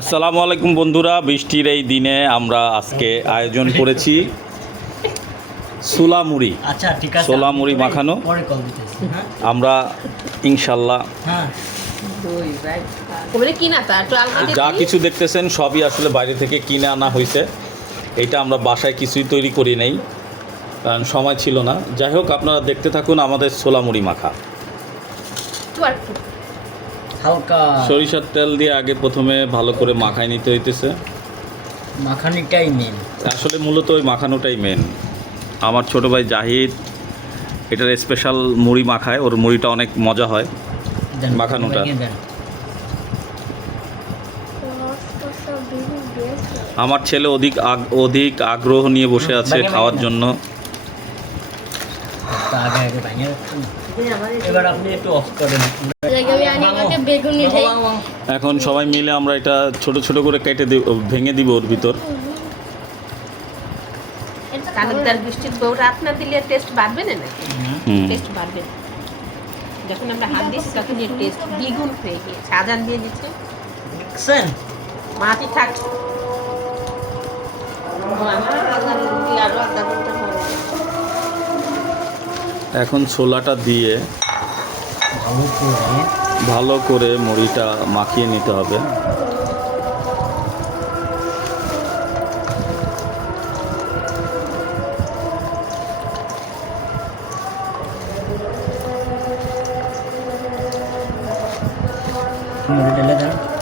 আসসালামু আলাইকুম বন্ধুরা, বৃষ্টির এই দিনে আমরা আজকে আয়োজন করেছি ছোলা মুড়ি। আচ্ছা ঠিক আছে, ছোলা মুড়ি মাখানো পরে কল দিতেছি। হ্যাঁ আমরা ইনশাল্লাহ হ্যাঁ যা কিছু দেখতেছেন সবই আসলে বাইরে থেকে কিনে আনা হয়েছে। এটা আমরা বাসায় কিছুই তৈরি করি নাই, কারণ সময় ছিল না। যাই হোক, আপনারা দেখতে থাকুন আমাদের ছোলা মুড়ি মাখা। হালকা সরিষার তেল দিয়ে আগে প্রথমে ভালো করে মাখায় নিতে হইতেছে। মাখানিটাই মেন। আসলে মূলত ওই মাখানোটাই মেন। আমার ছোট ভাই জাহিদ এটার স্পেশাল মুড়ি মাখায়, ওর মুড়িটা অনেক মজা হয় মাখানোটা। আমার ছেলে অধিক আগ্রহ নিয়ে বসে আছে খাওয়ার জন্য। এবার আপনি একটু অফ করেন। এখন সবাই মিলে আমরা এটা ছোট ছোট করে কেটে ভেঙে দিব ওর ভিতর। বৃষ্টির বউটা আপনার দিলে টেস্ট বাড়বে না? টেস্ট বাড়বে। যখন আমরা হাত দিচ্ছি তখন এর টেস্ট দ্বিগুণ হয়ে গিয়েছে। আজান দিয়ে দিচ্ছে, দেখছেন মাটি থাক। এখন ছোলাটা দিয়ে ভালো করে মুড়িটা মাখিয়ে নিতে হবে।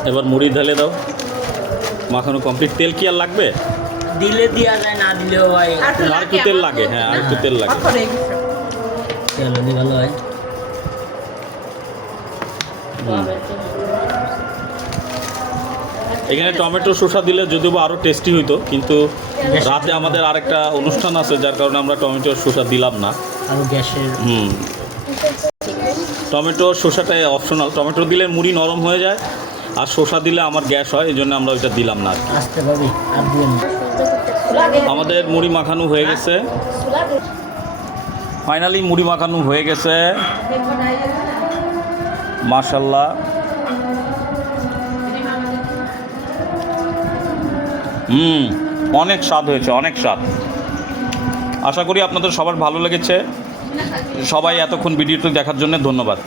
এবার মুড়ি ঢেলে দাও। মাখানো কমপ্লিট। তেল কি আর লাগবে? দিলে দেওয়া যায়, না দিলেও হয়। আর একটু তেল লাগে। হ্যাঁ, আর একটু তেল লাগে। তেল দিলে ভালো হয়। এখানে টমেটো শসা দিলে যদিও আরও টেস্টি হইতো, কিন্তু রাতে আমাদের আরেকটা অনুষ্ঠান আছে, যার কারণে আমরা টমেটো শসা দিলাম না। আর গ্যাসের টমেটো শসাটাই অপশনাল। টমেটো দিলে মুড়ি নরম হয়ে যায়, আর শসা দিলে আমার গ্যাস হয়, এই জন্য আমরা ওইটা দিলাম না। আসতে পারবি আর দিন। আমাদের মুড়ি মাখানো হয়ে গেছে। ফাইনালি মুড়ি মাখানো হয়ে গেছে, মাশাল্লাহ। অনেক স্বাদ হয়েছে, অনেক স্বাদ। আশা করি আপনাদের সবার ভালো লেগেছে। সবাই এতক্ষণ ভিডিওটি দেখার জন্য ধন্যবাদ।